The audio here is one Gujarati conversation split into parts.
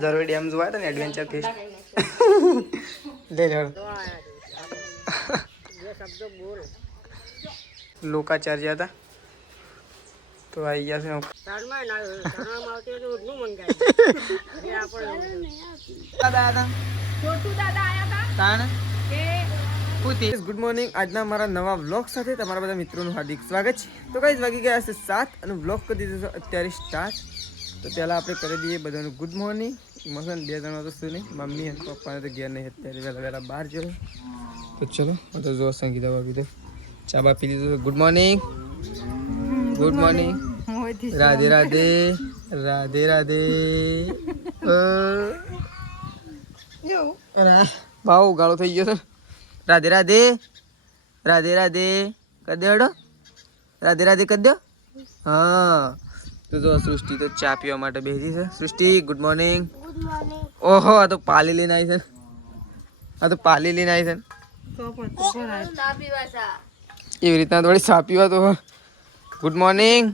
જરોઈ ડેમ જોવા હતા ને એડવેન્ચર ફેસ્ટ લે લે લોકાચાર જ્યાં હતા તો આવી ગયા છે ગુડ મોર્નિંગ આજના મારા નવા વ્લોગ સાથે તમારા બધા મિત્રોનું હાર્દિક સ્વાગત છે તો કઈ વાગી ગયા છે 7 અને વ્લોગ કરી દીધો છે અત્યારે સ્ટાર્ટ તો પહેલાં આપણે કરી દઈએ બધાનું ગુડ મોર્નિંગ ઇમોશન 2 જણા તો શું નહીં મમ્મી અને પપ્પાને તો ઘેર નહીં અત્યારે વહેલા બહાર જયો તો ચલો તો જો સંગીતા ભાભી તો ચા બા પી લીધું ગુડ મોર્નિંગ રાધે રાધે રાધે રાધે ભાવ ગાળો થઈ ગયો છે રાધે રાધે રાધે રાધે કરી દો રાધે રાધે કરી દો હા તો જો સૃષ્ટિ તો ચા પીવા માટે બેસી છે સૃષ્ટિ ગુડ મોર્નિંગ ઓહો આ તો પાલી લઈને આવી છે આ તો પાલી લઈને આવી છે એવી રીતના થોડી ચા પીવા તો ગુડ મોર્નિંગ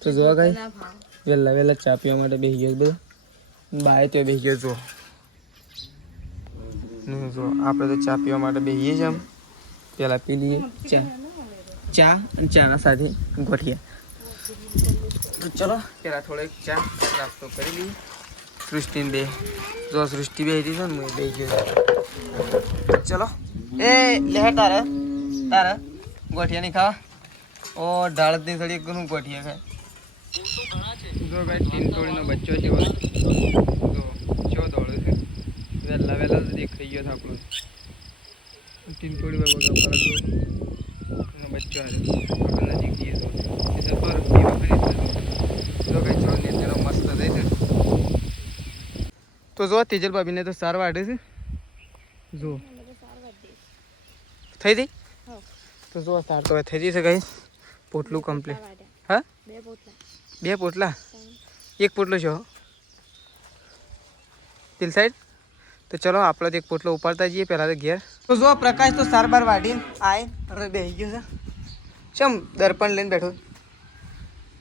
તો જોવા કઈ વહેલા ચા પીવા માટે બેસી ગયો બધો બાય તો બેસી ગયો જો આપણે તો ચા પીવા માટે બેસીએ છીએ આમ પહેલાં પી લઈએ ચા અને ચાના સાથે ગોઠિયા તો ચલો પહેલાં થોડીક ચા નાસ્તો કરી લઈએ સૃષ્ટિને બે જો સૃષ્ટિ બે હતી ને હું બે ગયો ચલો એ લે તારે ગોઠિયા નહીં ખાવા ઓ ઢાળ ની થોડી ઘણું ગોઠિયા ખાય જો ભાઈ ટીનકોળીનો બચ્ચો છે જો દોડે છે વહેલા દેખાઈ ગયો આપણો ટીનકોળી બાબા પરત બચ્ચો આપણે નજીક જઈએ તો પર પીવા કરી જો કઈ જો નીચેનો મસ્ત થઈ છે તો જો તેજલ ભાભીને તો સાર વાટે છે જો થઈ ગઈ તો જો સાર તો થઈ જશે કઈ પોટલું કમ્પ્લીટ હા બે પોટલા એક પોટલો છો દિલ સાઈડ તો ચલો આપણે એક પોટલો ઉપાડતા જઈએ પહેલાં તો ઘેર તો જો પ્રકાશ તો સાર બાર વાઢીને આય હવે બેસી ગયો છે ચમ દર્પણ લઈને બેઠો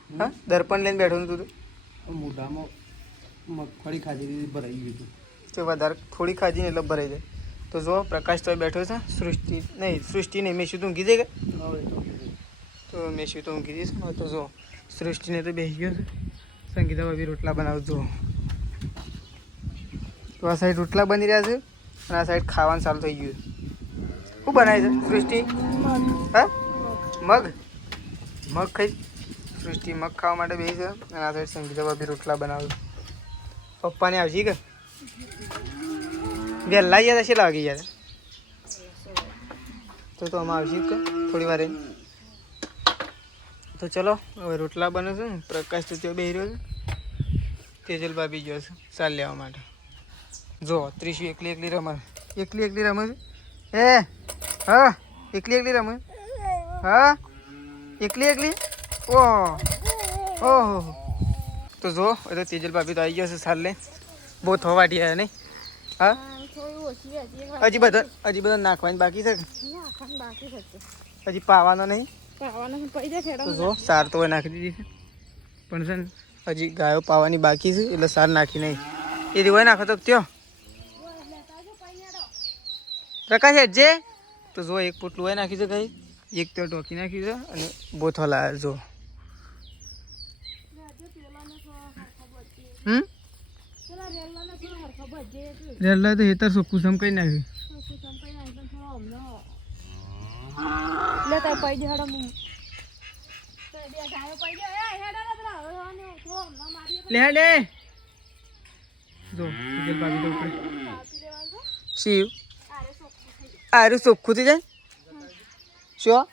હા દર્પણ લઈને બેઠો તું મોઢામાં મગફળી ખાધી ભરાઈ ગયું હતું તો વધારે થોડી ખાધીને એટલે ભરાઈ જાય તો જો પ્રકાશ તો બેઠો છે સૃષ્ટિ નહીં મેં શું તું ઊંઘી દે કે તો મેં શું તો ઊંઘી દઈશ ને તો જો સૃષ્ટિને તો બેસી ગયો છે સંગીતા ભાભી રોટલા બનાવજો તો આ સાઈડ રોટલા બની રહ્યા છે અને આ સાઈડ ખાવાનું ચાલુ થઈ ગયું શું બનાવે છે સૃષ્ટિ હા મગ ખાઈ સૃષ્ટિ મગ ખાવા માટે બેસી છે અને આ સાઈડ સંગીતા ભાભી રોટલા બનાવે પપ્પાને આવશે કે વહેલા ગયા હતા છેલ્લા વાગી ગયા તો આમાં આવશે કે થોડી વાર તો ચલો હવે રોટલા બને છે ને પ્રકાશ તો ત્યાં બેસી રહ્યો છે તેજલ ભાભી ગયો છે ચાલ લેવા માટે જો ત્રીસુ એકલી રમે છે એ હા એકલી રમે હા એકલી ઓહો તો જો એ તો તેજલ ભાભી તો આવી ગયો છે સાલ લે બહુ થવા વાટી આવ્યા નહીં હા હજી બધા નાખવાની બાકી છે હજી પાવાનો નહીં તો જો સાર તો નાખી દીધી છે પણ છે ને હજી ગાયો પાવાની બાકી છે એટલે સાર નાખી નહીં એ રીવાય નાખો તો ત્યો પ્રકાશ હેઠજે તો જો એક પોટલું હોય નાખી છે કઈ એક તો ઢોકી નાખી છે અને બોથો લાવ્યા જો રેલા તો હેતર સોકું સમ કઈ નાખ્યું લે જો તેજલ ભાભી તો ઉપર શિવ આરું ચોખ્ખું થઈ જાય શું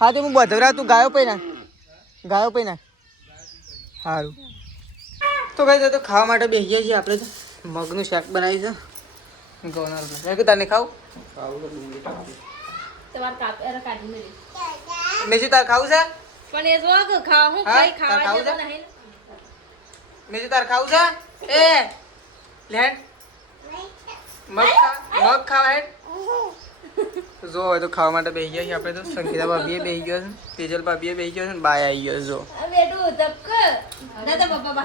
હા તો હું બધવરા તું ગાયો પૈ નાખ સારું તો કઈ તો ખાવા માટે બેસી ગયા છીએ આપણે તો મગનું શાક બનાવી છે ગવનાર કે તારે ખાવું મેં તાર ખાવું છે પણ એ જો ખાવા હું કઈ ખાવા જેવું નહીં મેં તાર ખાવું છે એ લેડ મગ ખાવા હેડ જો હવે તો ખાવા માટે બેસી ગયા છીએ આપણે તો. સંગીતા ભાભીએ બેસી ગયો છે, તેજલ ભાભીએ બેસી ગયો છે ને બાય આવી ગયો જો.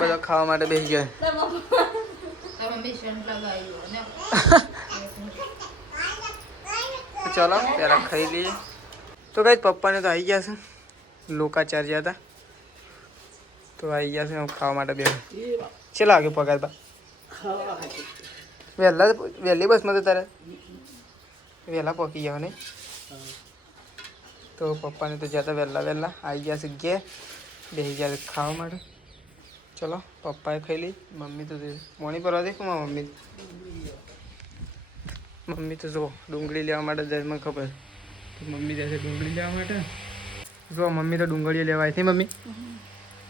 બધા ખાવા માટે બેસી ગયા. ચલો પેલા ખાઈ લઈએ. તો કઈ પપ્પાને તો આવી ગયા છે, લોકાચાર જ્યાં હતા તો આવી ગયા છે. ખાવા માટે બે ચલો આગે પગાર બા વહેલી બસમાં તો તારે વહેલા પહોંચી જાવ નહીં. તો પપ્પાને તો જતા વહેલા આવી ગયા છે ઘેર, બેસી ગયા ખાવા માટે. ચલો પપ્પાએ ખાઈ લઈ. મમ્મી તો મોણી પર દેખો મમ્મી તો જો ડુંગળી લેવા માટે જાય. મને ખબર મમ્મી જશે ડુંગળી લેવા માટે. જો મમ્મી તો ડુંગળી લેવા આવી. મમ્મી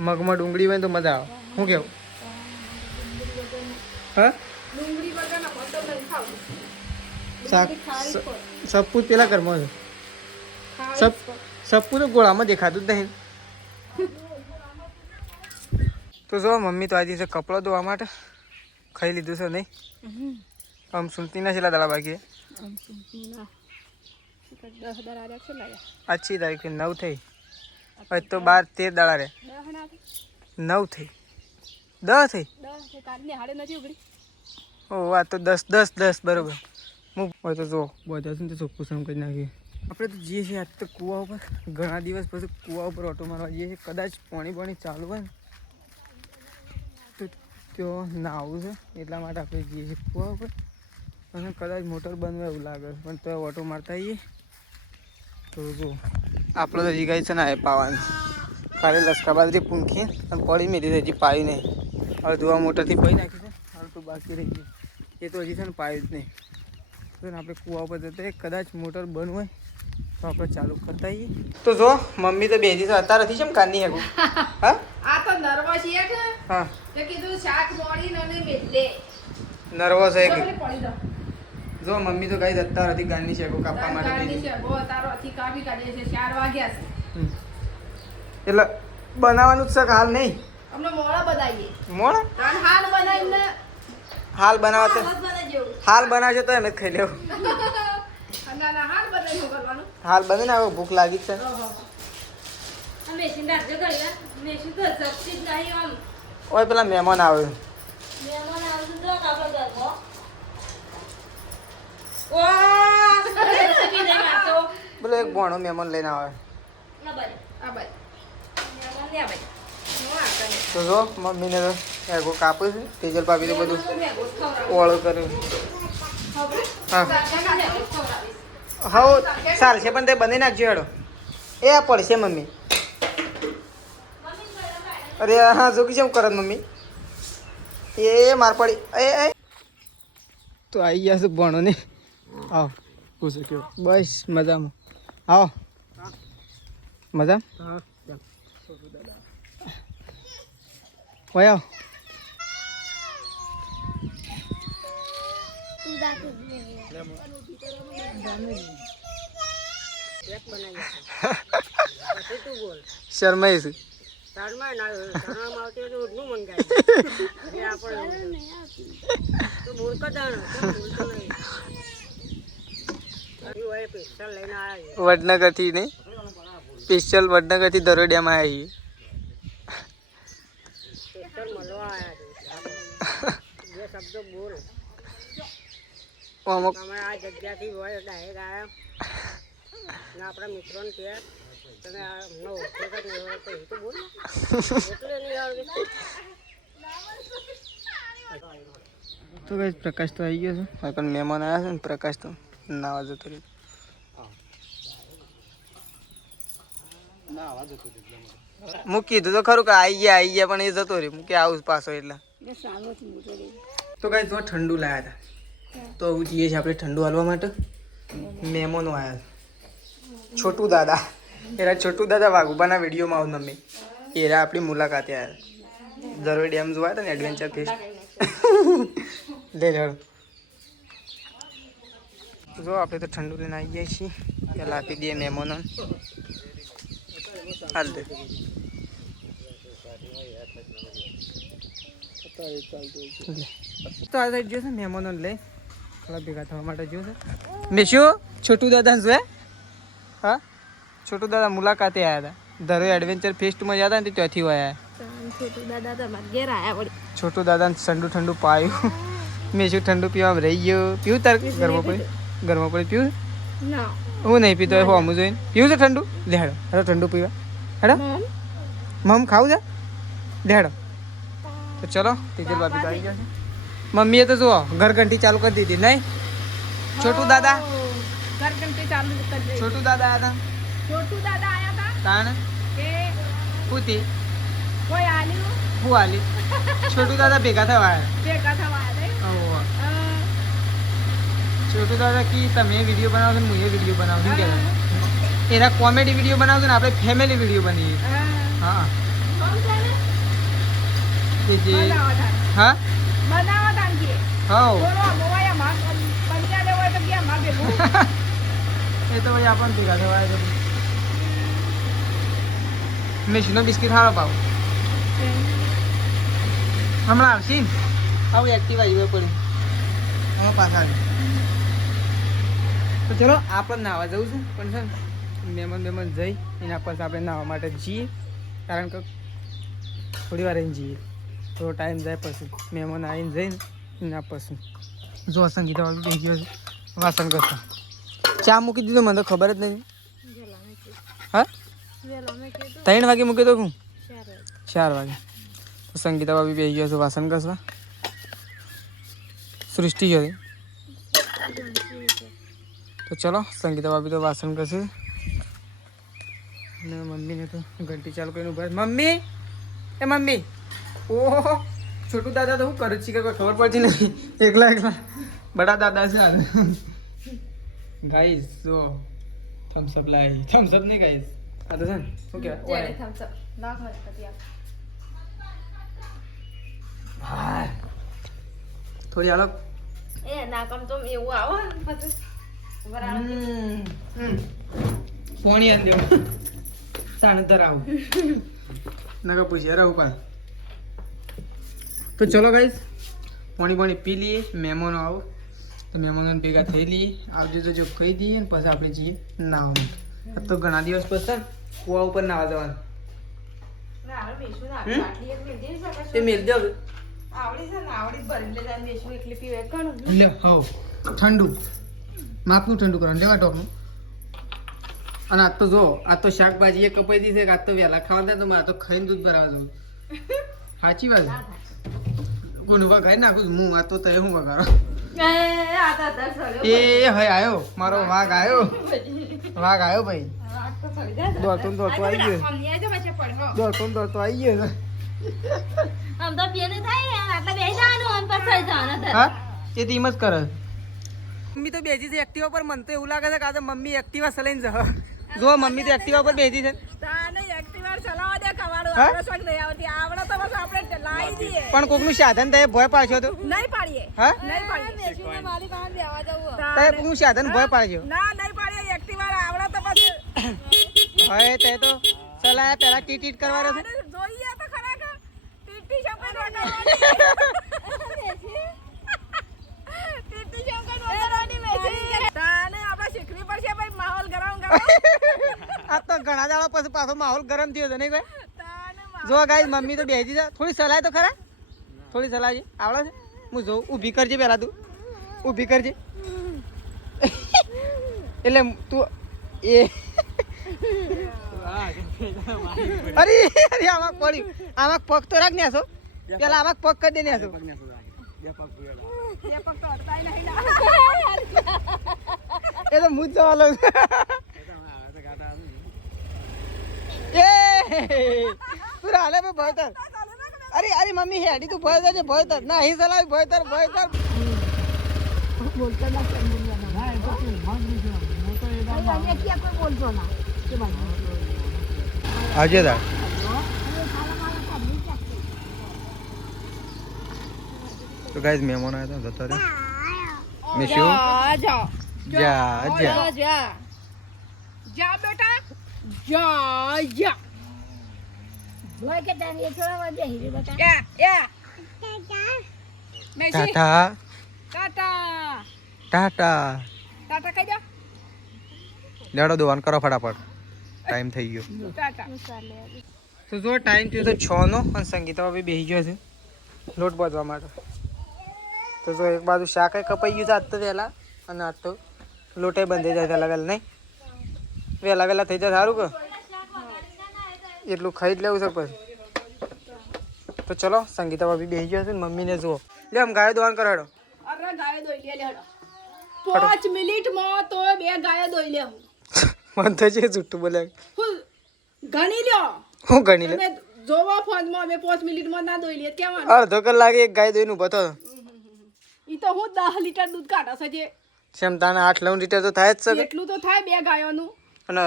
મગમાં ડુંગળી હોય તો મજા આવે. શું કેવું? હા શાક સપૂત પેલા ઘરમાં છે. સપૂત તો ગોળામાં દેખાતું જ નહીં. તો જો મમ્મી તો આજે છે કપડો ધોવા માટે ખાઈ લીધું છે નહીં. આમ સુનતી ના છેલ્લા દાડા બાકી આજથી તારીખ 9 થઈ. હવે તો 12-13 દાડા રે 9 થઈ 10 થઈ. ઓ આ તો 10 બરોબર. હું હોય તો જો બધા છે ને તો ચોખ્ખું સમ કરી નાખીએ. આપણે તો જઈએ છીએ આજ તો કૂવા ઉપર. ઘણા દિવસ પછી કૂવા ઉપર ઓટો મારવા જઈએ છીએ. કદાચ પાણી ચાલુ હોય ને તો ત્યાં નાવું છે એટલા માટે આપણે જઈએ છીએ કૂવા ઉપર. અને કદાચ મોટર બંધ હોય એવું લાગે પણ તો ઓટો મારતા આવીએ. તો જો આપણે તો હજી ગઈ છે ને એ પાવાનું કાલે લસકા બાજરી પૂંખી અને પડી મેળી હજી પાયું નહીં. હવે ધોવા મોટરથી પડી નાખી છે. હાલ તો બાકી રહી ગયું એ તો હજી છે ને પાયું જ નહીં. તો આપણે કૂવા ઉપર જતા કદાચ મોટર બંધ હોય તો આપણે ચાલુ કરતા આવીએ. તો જો મમ્મી તો બેસી છે અત્યારે નથી છે ને કાની હેગું. હા આ તો નર્વસ છે કે હા તે કીધું શાક મોડી નને મેલે નર્વસ હે કે પડી દો. જો મમ્મી તો કઈ જતા નથી ગાની છે કાપવા માટે ગાડી છે બહુ તારો થી કાપી કાઢીએ છે 4 વાગ્યા છે. એટલે બનાવવાનું જ છે હાલ નહીં અમને મોળા બધાઈએ મોળ અને હાલ બનાવીને હાલ બનાવતો હાલ બનાવશે તો એમ જ ખાઈ લેવું. ના ના હાલ બનાવીને કરવાનું. હાલ બને ને હવે ભૂખ લાગી છે. મેશિન રાખજો ઘરે મેશિન તો સબસી જ નહીં આમ ઓય પેલા મહેમાન આવે તો આપણે ઘરમાં વાહ રેસીપી દે માતો બોલો એક ભણો મહેમાન લઈને આવે. ના બરે આ બરે મહેમાન ને આવે તો જો મમ્મીને તો એગો કાપું છે. તેજલ ભાભી તો બધું ઓળો કર્યું. હા હા ચાલશે પણ તે બની નાખજો હેડો. એ આ પડશે મમ્મી. અરે હા જોકી છે હું કરત મમ્મી એ માર પડી એ તો આવી ગયા છે ભણો ને. આવો પૂછો કેવો? બસ મજામાં. આવો મજા હોય આવો. શર્માઈ છું. વડનગર થી નહીં સ્પેશિયલ વડનગર થી દરોડિયામાં આવી. અમુક આ જગ્યાથી હોય ડાયરેક્ટ આયા આપણા મિત્રોને કહે તમે અમને ઓળખો જ નહીં હોય તો એ તો બોલ એટલે નહીં આવડે. તો કઈ પ્રકાશ તો આવી ગયો છે. હવે પણ મહેમાન આવ્યા છે ને પ્રકાશ તો નાવા જતો રહ્યો. હું કીધું તો ખરું કે આવી ગયા પણ એ જતો રહ્યો. મૂકી આવું પાછો એટલે તો કઈ તો ઠંડુ લાયા હતા તો આવું જઈએ છીએ આપણે ઠંડુ હાલવા માટે. મહેમાનો આવ્યા છોટું દાદા એરા છોટું દાદા વાઘુબાના વિડીયોમાં આવું મમ્મી એરા આપણી મુલાકાતે આવ્યા. ઝરવે ડેમ જોવા હતા ને એડવેન્ચર ફેસ્ટ લે લેડો. જો આપણે તો ઠંડુ લઈને આવી ગયા છીએ. પહેલાં આપી દઈએ મહેમાનો હાલ દે. તો આ સાઈડ જશે મહેમાનોને લઈ થોડા ભેગા થવા માટે જ્યું છે મેશુ છોટું દાદા શું હા છોટું દાદા મુલાકાતે આવ્યા હતા ધરો એડવેન્ચર ફેસ્ટમાં જતા ને ત્યાંથી આવ્યા છોટું દાદા તમારે ઘેર આયા વળી છોટું દાદાને ઠંડુ ઠંડુ પાયું મેશુ ઠંડુ પીવામાં રહી ગયો પીવું તાર ઘરમાં પડી પીવું ના હું નહીં પીતો એ હોમું જોઈને પીવું છે ઠંડુ લે હેડો હેડો ઠંડુ પીવા હેડો મમ ખાવું છે લે હેડો તો ચલો તેજલ ભાભી તો આવી ગયા છે મમ્મીએ તો જુઓ ઘરઘંટી ચાલુ કરી દીધી નહીં છોટું દાદા ઘરઘંટી ચાલુ કરી દે છોટું દાદા આવ્યા છોટું દાદા આયા હતા હતા તાણ કે પૂતી કોઈ આલ્યું હું આલી છોટું દાદા ભેગા થવા આવ્યા ભેગા થવા આયા ઓહો છોટું દાદા કી તમે વિડીયો બનાવો છો ને હું એ વિડીયો બનાવું છું કે એના કોમેડી વિડીયો બનાવજો ને આપણે ફેમિલી વિડીયો બનાવીએ હા કે જે હા બનાવવા તાંગીએ હા બોલો મોવાયા માં પંચાયત હોય તો ગયા માં ભેગું એ તો ભાઈ આપણને ભેગા થવા આવ્યા મેશીનો બિસ્કિટ હારો પાવ હમણાં આવશે આવું એક્ટિવ આવી પડ્યું હવે પાછા આવી તો ચલો આપણે નાહવા જવું છે પણ છે ને મહેમાન જઈ એના પછી આપણે નાહવા માટે જઈએ કારણ કે થોડી વાર રહીને જઈએ થોડો ટાઈમ જાય પછી મહેમાન આવીને જઈને એના પછી જો સંગીતા વાળું થઈ ગયો છે વાસણ કરશે ચા મૂકી દીધો મને તો ખબર જ નથી હા 3 વાગે મૂકી દો હું 4 વાગે તો સંગીતા ભાભી બેસી ગયો છે વાસણ ઘસવા સૃષ્ટિ છે તો ચલો સંગીતા ભાભી તો વાસણ ઘસે ને મમ્મીને તો ઘંટી ચાલુ કરીને ઉભા મમ્મી એ મમ્મી ઓહો છોટું દાદા તો હું કરું છું કે ખબર પડતી નથી એકલા બડા દાદા છે ગાઈસ જો થમ્સઅપ લાવી થમ્સઅપ નહીં ગાઈસ આ તો છે ને શું કહેવાય હા થોડી હાલો એ ના કમ તો એવું આવો પછી પોણી આન દેવો તાણતર આવું નકા પૂછ્યા રહું પણ તો ચલો ગાઈસ પાણી પી લઈએ મહેમાનો આવો તો મહેમાનોને ભેગા થઈ લઈએ આવજો તો જો કહી દઈએ ને પછી આપણે જઈએ નાહવા તો ઘણા દિવસ પછી કુવા ઉપર નાહવા જવાનું એ મેલ દો લે હો ઠંડુ માપનું ઠંડુ કરવાનું લેવા ટોપનું અને આજ તો જો આજ તો શાકભાજી એ કપાઈ દીધી આજ તો વહેલા ખાવા થાય તો મારે તો ખાઈને દૂધ ભરાવા જવું સાચી વાત ગુણ વઘારી નાખું હું આ તો તય હું વઘારો એ હય આયો મારો વાઘ આવ્યો ભાઈ દોડતો આવી ગયો દોડતો આવી ગયો હા એ તો એમ જ કરે મમ્મી તો બેસી છે એક્ટિવા પર મને તો એવું લાગે છે કે આજે મમ્મી એક્ટિવા ચલાવીને જ જો મમ્મી તો એક્ટિવા પર બેસી છે પણ કોકનું સાધન તે ભય પાડ્યો તો નહીં પાડીએ હા નહીં પાડીએ તે કોકનું સાધન ભય પાડ્યો ના નહીં પાડીએ એક્ટિવા આવડે તો પછી હવે તે તો ચલાયા પહેલા ટીટ કરવાનો છે જોઈએ તો ખરા કે ટીટી શબ્દ આ તો ઘણા દાડા પછી પાછો માહોલ ગરમ થયો છે નહીં ભાઈ જો ગાઈસ મમ્મી તો બેસી છે થોડી સલાહ તો ખરા થોડી સલાહ છે આવડે છે હું જોઉં ઊભી કરજે પહેલા તું ઊભી કરજે એટલે તું એ અરે અરે આમાં પડ્યું આમાં પગ તો રાખ ને આસો પેલા આમાં પગ કરી દે ને આસો એ તો મુજ જવા લાગ એ તું હાલે ભાઈ ભયતર અરે અરે મમ્મી હેડી તું ભય છે ભયતર ના અહીં ચલાવી ભયતર બોલતો ના બોલતો ના આજે દા તો ગાઈસ મહેમાન આવ્યા હતા જતા રે મિશુ જા બેટા જા બોલ કે તને થોડા વાર બેહી બેટા ટાટા ટાટા ટાટા કહી દો લેડો દોવાન કરો ફટાફટ ટાઈમ થઈ ગયો ટાટા તો જો ટાઈમ થયો તો 6 નો અને સંગીતા ભાભી બેસી ગયો છે લોટ બાંધવા માટે તો જો એક બાજુ શાક કપાઈ ગયું છે આજ તો વહેલા અને આજ તો લોટે બંધાઈ જાય વહેલા વહેલા નહીં વહેલા વહેલા થઈ જાય સારું કે એટલું ખાઈ જ લેવું છે પછી તો ચલો સંગીતા ભાભી બેસી ગયો છે ને મમ્મીને જુઓ લે આમ ગાય દોવાન કરાડો અરે ગાય દોઈ લે હેડો 5 મિનિટમાં તો 2 ગાય દોઈ લે હું મન તો છે જુઠ્ઠું બોલે હું ગણી લ્યો હું ગણી લે અને જોવા ફોનમાં અમે 5 મિનિટમાં ના દોઈ લે કેવાનું અડધો કલાક એક ગાય દોઈને ઉભો થયો ઈ તો હું 10 લીટર દૂધ કાઢે છે જે સેમ તાને 8-9 લીટર તો થાય જ છે એટલું તો થાય 2 ગાયોનું અને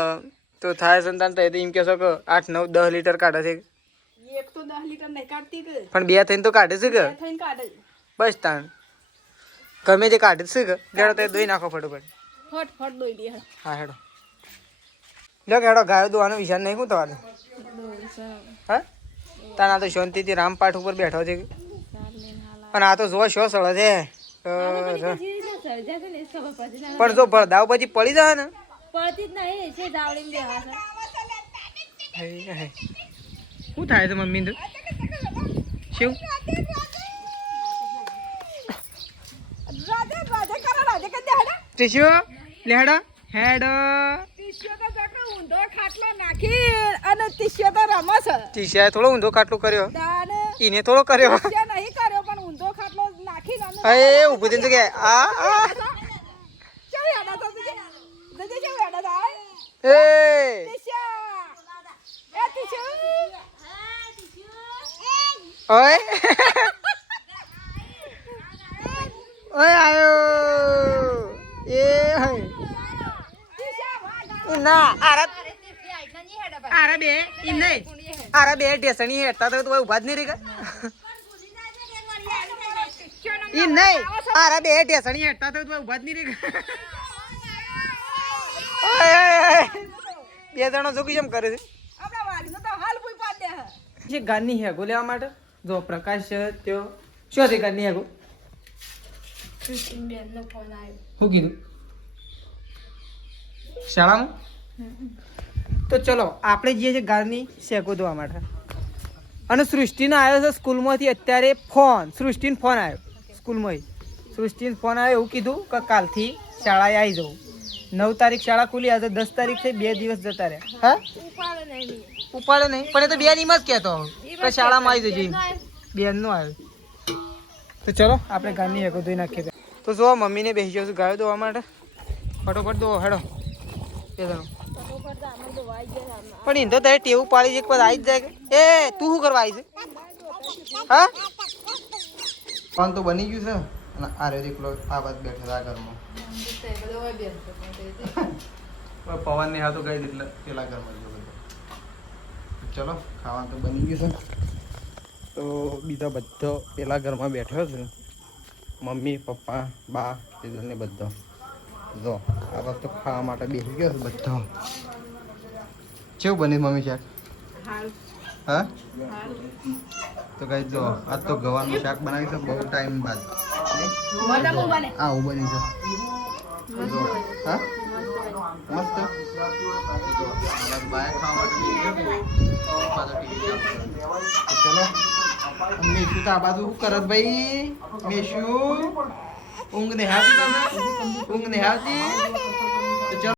તો થાય છે ને તાને તો એમ કહેશો કે 8-9-10 લીટર કાઢે છે એક તો 10 લીટર નહીં કાઢતી કે પણ બે થઈને તો કાઢે છે કે બે થઈને કાઢે બસ તાન ગમે તે કાઢે છે કે લેડો તે દોઈ નાખો ફટોફટ ફટ દોઈ લે હા હેડો લો કે હેડો ગાયો દોવાનો વિચાર નહીં શું તમારે હા તાના તો શાંતિથી રામપાઠ ઉપર બેઠો છે અને આ તો જો શો સળે છે પણ જો ભળદાવ પછી પડી જાય ને પડતી જ નહીં છે દાવડીમ બેહા છે શું થાય છે મમ્મી તો શું રાધે કરો રાધે કદે હેડા ટીશ્યુ લેડો હેડો ટીશ્યુ તો જકો ઊંધો ખાટલો નાખી અને ટીશ્યુ તો રમસ ટીશ્યાએ થોડો ઊંધો ખાટલો કર્યો દાને ઈને થોડો કર્યો ટીશ્યુ નહીં કર્યો પણ ઊંધો ખાટલો નાખી અને એ ઊભું થઈને કે આ ચાલ હેડા તો દે ચાલ હેડા દા એ ટીશ્યુ એ ટીશ્યુ ઓય ઓય આયો એ ના આરા બે ઈ નહીં આરા બે ઢેસણી હેઠતા તો ઉભા જ નહીં રહી ઈ નહીં આરા બે ઢેસણી હેઠતા તો ઉભા જ નહીં રહી બે જણો જો કેમ કરે છે આપણા વાડીનો તો હાલ કોઈ પાડ દે જે ગારની હેગો લેવા માટે જો પ્રકાશ છે त्यो શું છે ગારની હેગો બેનનો ફોન આવ્યો શું કીધું શાળામાં તો ચલો આપણે જઈએ છીએ ગારની શેકો ધોવા માટે અને સૃષ્ટિનો આવ્યો છે સ્કૂલમાંથી અત્યારે ફોન સૃષ્ટિનો ફોન આવ્યો સ્કૂલમાં સૃષ્ટિનો ફોન આવ્યો એવું કીધું કે કાલથી શાળાએ આવી જવું 9 તારીખ શાળા ખુલી આજે 10 તારીખ છે 2 દિવસ જતા રહ્યા હા ઉપાડે નહીં પણ એ તો બેન એમ જ કહેતો કે શાળામાં આવી જજો બેનનો આવ્યો તો ચલો આપણે ગારની હેકો ધોઈ નાખીએ તો જો મમ્મીને બેસી જાઉં છું ગાયો ધોવા માટે ફટોફટ દો હેડો બે જણો પણ એને તો તારે ટેવું પાડી છે એક પછી આવી જ જાય કે એ તું શું કરવા આવી છે હા પણ તો બની ગયું છે અને આ રે એકલો આ બાદ બેઠા ઘરમાં પવન ને હાથો ગઈ એટલે પેલા ઘરમાં જો બધું ચલો ખાવાનું તો બની ગયું છે તો બીજા બધો પેલા ઘરમાં બેઠો છે મમ્મી પપ્પા બા ને બધો જો આ વખત તો ખાવા માટે બેસી ગયો છે બધો કેવું બની મમ્મી શાક હા તો કઈ જો આજ તો ગવાનું શાક બનાવી છે બહુ ટાઈમ બાદ આવું બની છે હા મસ્ત બાય ખાવા માટે બેસી ગયો પાછો ટીવી ચાલુ મેશુ તો આ બાજુ શું કરત ભાઈ મેશુ ઊંઘ ને હાથી તમે ઊંઘ ને હાથી